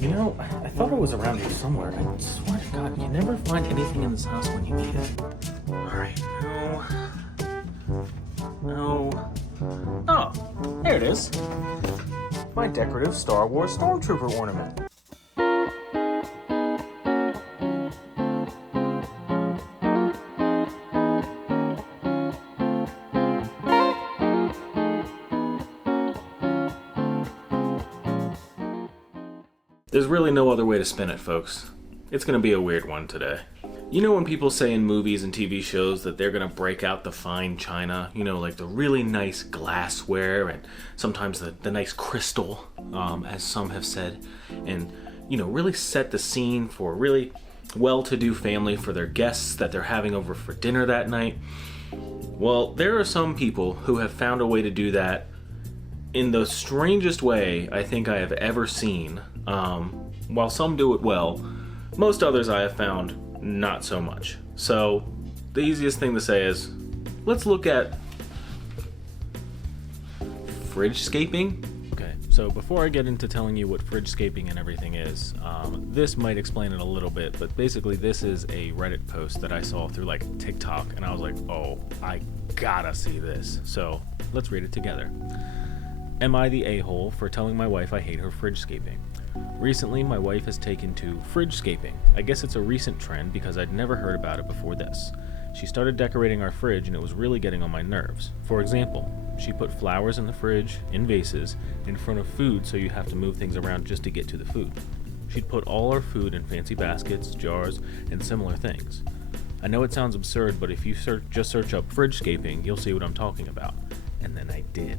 You know, I thought it was around here somewhere. I swear to God, you never find anything in this house when you need it. Alright, no. No. Oh, there it is. My decorative Star Wars Stormtrooper ornament. There's really no other way to spin it, folks. It's gonna be a weird one today. You know when people say in movies and TV shows that they're gonna break out the fine china, you know, like the really nice glassware and sometimes the nice crystal, as some have said, and, you know, really set the scene for a really well-to-do family for their guests that they're having over for dinner that night? Well, there are some people who have found a way to do that in the strangest way I think I have ever seen. While some do it well, most others I have found not so much. So the easiest thing to say is, let's look at fridgescaping. Okay, so before I get into telling you what fridgescaping and everything is, this might explain it a little bit, but basically this is a Reddit post that I saw through like TikTok, and I was like, oh, I gotta see this. So let's read it together. Am I the a-hole for telling my wife I hate her fridgescaping? Recently, my wife has taken to fridgescaping. I guess it's a recent trend because I'd never heard about it before this. She started decorating our fridge and it was really getting on my nerves. For example, she put flowers in the fridge, in vases, in front of food so you have to move things around just to get to the food. She'd put all our food in fancy baskets, jars, and similar things. I know it sounds absurd, but if you just search up fridgescaping, you'll see what I'm talking about. And then I did.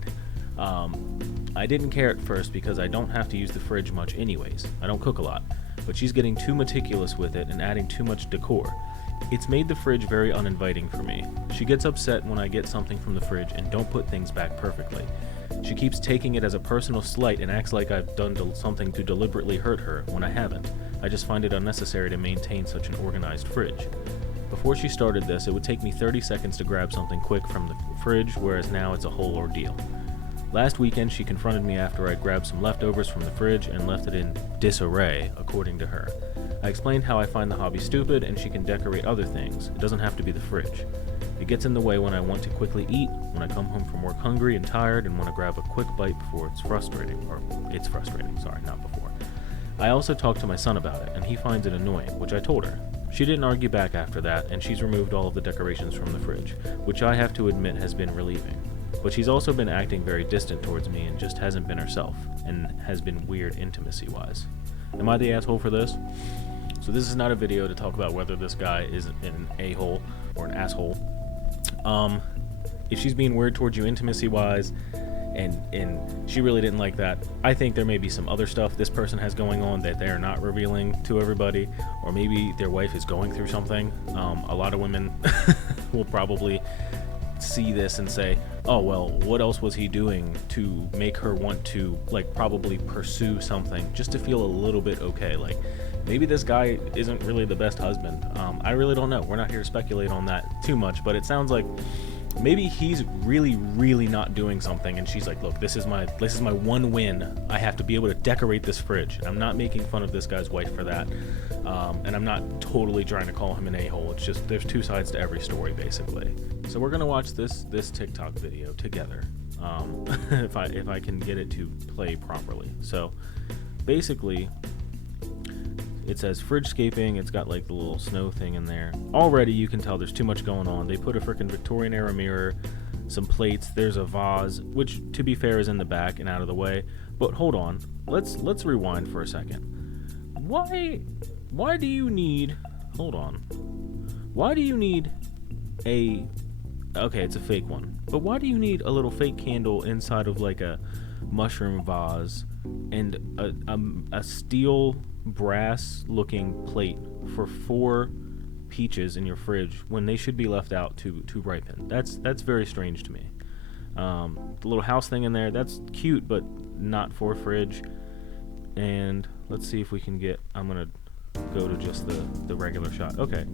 I didn't care at first because I don't have to use the fridge much anyways. I don't cook a lot, but she's getting too meticulous with it and adding too much decor. It's made the fridge very uninviting for me. She gets upset when I get something from the fridge and don't put things back perfectly. She keeps taking it as a personal slight and acts like I've done something to deliberately hurt her when I haven't. I just find it unnecessary to maintain such an organized fridge. Before she started this, it would take me 30 seconds to grab something quick from the fridge, whereas now it's a whole ordeal. Last weekend, she confronted me after I grabbed some leftovers from the fridge and left it in disarray, according to her. I explained how I find the hobby stupid and she can decorate other things. It doesn't have to be the fridge. It gets in the way when I want to quickly eat, when I come home from work hungry and tired and want to grab a quick bite before it's frustrating, not before. I also talked to my son about it and he finds it annoying, which I told her. She didn't argue back after that and she's removed all of the decorations from the fridge, which I have to admit has been relieving. But she's also been acting very distant towards me and just hasn't been herself, and has been weird intimacy-wise. Am I the asshole for this? So this is not a video to talk about whether this guy is an a-hole or an asshole. If she's being weird towards you intimacy-wise, and she really didn't like that, I think there may be some other stuff this person has going on that they're not revealing to everybody, or maybe their wife is going through something. A lot of women will probably see this and say, oh well, what else was he doing to make her want to like probably pursue something just to feel a little bit okay? Like maybe this guy isn't really the best husband. I really don't know. We're not here to speculate on that too much, but it sounds like maybe he's really not doing something and she's like, look, this is my one win. I have to be able to decorate this fridge. And I'm not making fun of this guy's wife for that. And I'm not totally trying to call him an a-hole. It's just there's two sides to every story basically. So we're gonna watch this TikTok video together. If I can get it to play properly. So basically it says fridgescaping. It's got like the little snow thing in there. Already you can tell there's too much going on. They put a freaking Victorian era mirror, some plates, there's a vase, which to be fair is in the back and out of the way. But hold on, let's rewind for a second. Why do you need, hold on, why do you need okay, it's a fake one, but why do you need a little fake candle inside of like a mushroom vase and a steel brass looking plate for 4 peaches in your fridge when they should be left out to ripen? That's very strange to me. The little house thing in there, that's cute, but not for a fridge. And let's see if we can get, I'm gonna go to just the regular shot. Okay,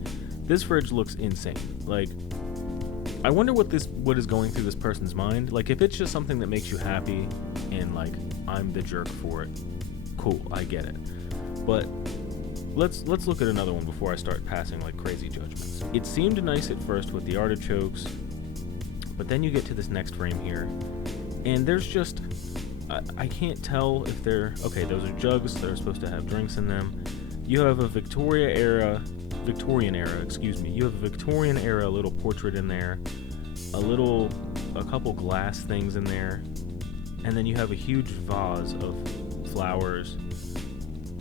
this fridge looks insane. Like, I wonder what is going through this person's mind. Like, if it's just something that makes you happy and like I'm the jerk for it, cool, I get it. But let's look at another one before I start passing like crazy judgments. It seemed nice at first with the artichokes, but then you get to this next frame here, and there's just I can't tell if they're okay. Those are jugs. They're supposed to have drinks in them. You have a Victorian era. Excuse me. You have a Victorian era little portrait in there, a couple glass things in there, and then you have a huge vase of flowers.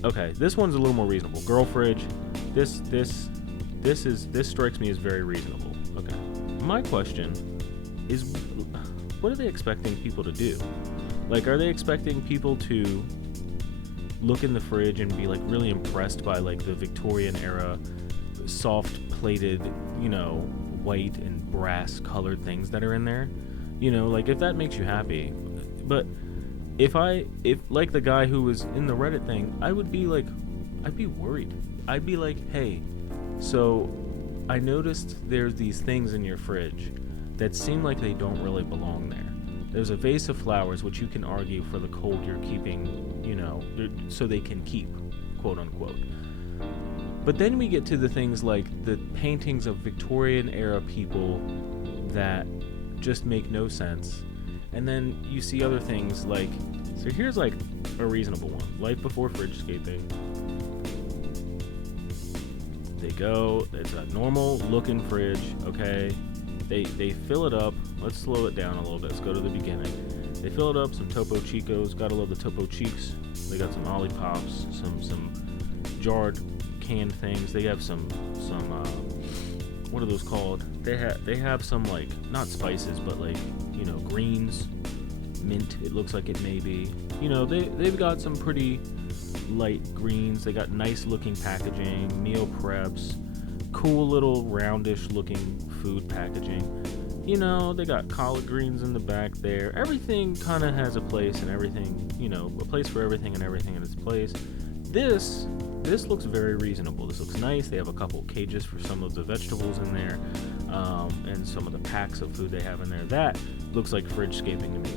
Okay, this one's a little more reasonable. Girl fridge. This strikes me as very reasonable. Okay. My question is, what are they expecting people to do? Like, are they expecting people to look in the fridge and be like really impressed by like the Victorian era soft plated, white and brass colored things that are in there? Like, if that makes you happy. But if like the guy who was in the Reddit thing, I'd be worried. I'd be like, hey, so I noticed there's these things in your fridge that seem like they don't really belong there. There's a vase of flowers, which you can argue for the cold you're keeping, so they can keep, quote unquote. But then we get to the things like the paintings of Victorian era people that just make no sense. And then you see other things like, so here's like a reasonable one. Life before fridgescaping. It's a normal looking fridge, okay? They fill it up. Let's slow it down a little bit. Let's go to the beginning. They fill it up, some Topo Chicos. Gotta love the Topo Cheeks. They got some Ollipops, some jarred canned things. They have some what are those called? They have some, like, not spices, but like, greens, mint. It looks like it may be. They've got some pretty light greens. They got nice looking packaging, meal preps, cool little roundish looking food packaging. They got collard greens in the back there. Everything kind of has a place and everything, a place for everything and everything in its place. This looks very reasonable. This looks nice. They have a couple cages for some of the vegetables in there, and some of the packs of food they have in there. That looks like fridgescaping to me.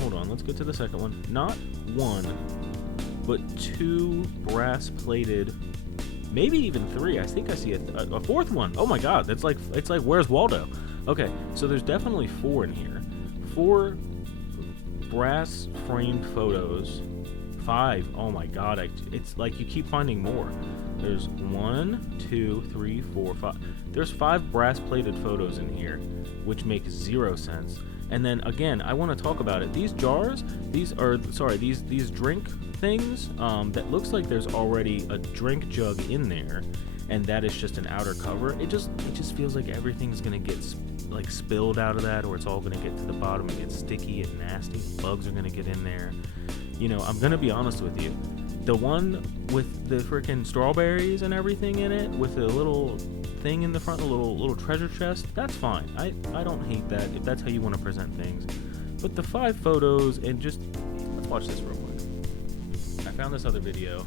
Hold on, let's get to the second one. Not one, but two brass plated, maybe even three. I think I see a fourth one. Oh my god, it's like Where's Waldo? Okay, so there's definitely four in here. 4 brass framed photos. 5. Oh my god, it's like you keep finding more. There's 1, 2, 3, 4, 5. There's 5 brass plated photos in here, which make 0 sense. And then again, I want to talk about it. These jars, these drink things, that looks like there's already a drink jug in there, and that is just an outer cover. It just feels like everything's gonna get like spilled out of that, or it's all gonna get to the bottom and get sticky and nasty. Bugs are gonna get in there. I'm gonna be honest with you. The one with the freaking strawberries and everything in it, with the little thing in the front, a little treasure chest, that's fine. I don't hate that if that's how you want to present things. But the 5 photos, and just let's watch this real quick. I found this other video.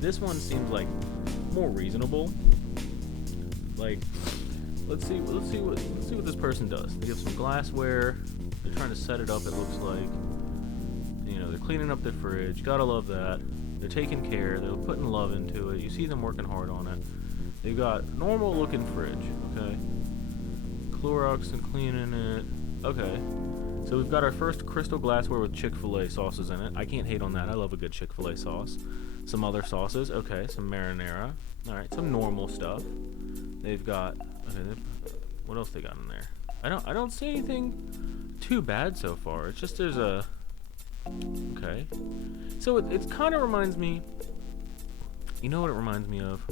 This one seems like more reasonable. Like, let's see what this person does. They have some glassware. They're trying to set it up. It looks like, they're cleaning up their fridge. Gotta love that. They're taking care. They're putting love into it. You see them working hard on it. They've got normal looking fridge, okay? Clorox and cleaning it. Okay. So we've got our first crystal glassware with Chick-fil-A sauces in it. I can't hate on that. I love a good Chick-fil-A sauce. Some other sauces. Okay, some marinara. Alright, some normal stuff. They've got, what else they got in there? I don't see anything too bad so far. It's just there's a, okay. So it kind of reminds me, you know what it reminds me of?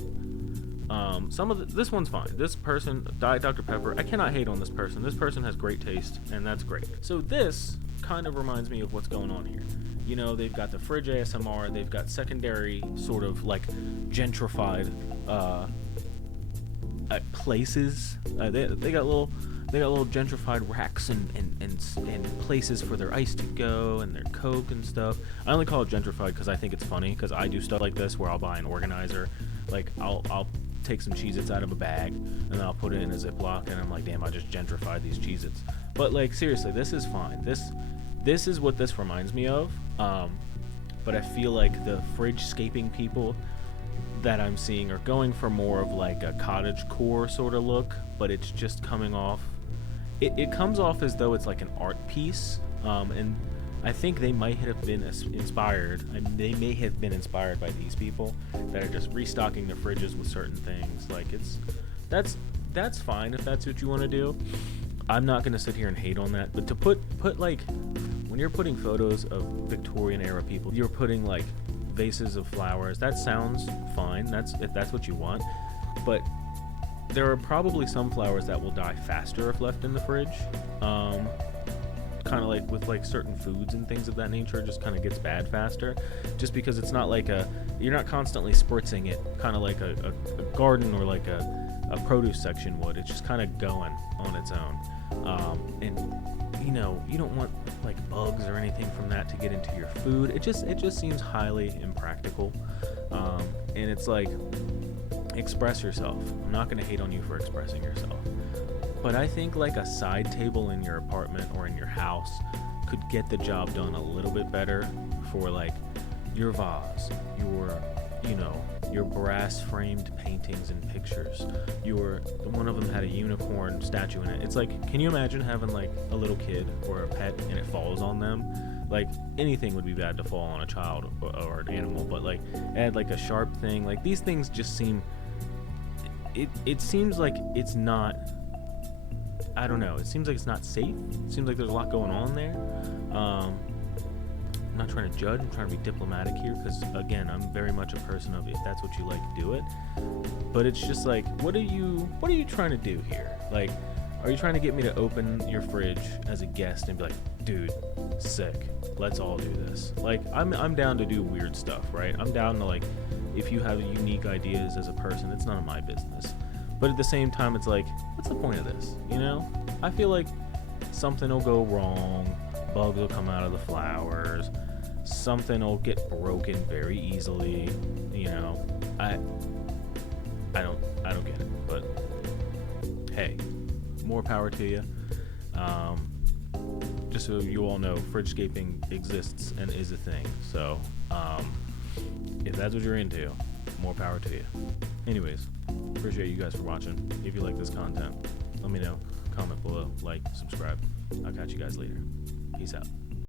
This one's fine. This person, Diet Dr. Pepper, I cannot hate on this person. This person has great taste, and that's great. So this kind of reminds me of what's going on here. They've got the fridge ASMR, they've got secondary sort of like gentrified places. They got little gentrified racks and places for their ice to go and their Coke and stuff. I only call it gentrified because I think it's funny, because I do stuff like this where I'll buy an organizer. Like I'll take some Cheez-Its out of a bag and then I'll put it in a Ziploc, and I'm like, damn, I just gentrified these Cheez-Its. But like, seriously, this is fine. This is what this reminds me of. but I feel like the fridgescaping people that I'm seeing are going for more of like a cottage core sort of look, but it's just coming off. It comes off as though it's like an art piece, and I think they might have been inspired. They may have been inspired by these people that are just restocking their fridges with certain things. Like that's fine if that's what you want to do. I'm not gonna sit here and hate on that, but to put like, when you're putting photos of Victorian era people, you're putting like vases of flowers. That sounds fine. If that's what you want, but there are probably some flowers that will die faster if left in the fridge. Kind of like with like certain foods and things of that nature, just kind of gets bad faster, just because it's not like you're not constantly spritzing it, kind of like a garden or like a produce section would. It's just kind of going on its own. And you don't want like bugs or anything from that to get into your food. It just seems highly impractical. And it's like, express yourself. I'm not going to hate on you for expressing yourself, but I think like a side table in your apartment or in your house could get the job done a little bit better for like your vase, your brass framed paintings and pictures. One of them had a unicorn statue in it. It's like, can you imagine having like a little kid or a pet and it falls on them? Like, anything would be bad to fall on a child or an animal, but like add like a sharp thing. Like, these things just seem, it seems like it's not, I don't know, it seems like it's not safe. It seems like there's a lot going on there. I'm not trying to judge, I'm trying to be diplomatic here, because again, I'm very much a person of, if that's what you like, do it. But it's just like, what are you trying to do here? Like, are you trying to get me to open your fridge as a guest and be like, dude, sick, let's all do this? Like, I'm down to do weird stuff, right? I'm down to, like, if you have unique ideas as a person, it's none of my business. But at the same time, it's like, what's the point of this? I feel like something will go wrong, bugs will come out of the flowers, something will get broken very easily. I don't get it, but hey, more power to you. Just so you all know, fridgescaping exists and is a thing. So if that's what you're into, more power to you. Anyways, appreciate you guys for watching. If you like this content, let me know. Comment below, like, subscribe. I'll catch you guys later. Peace out.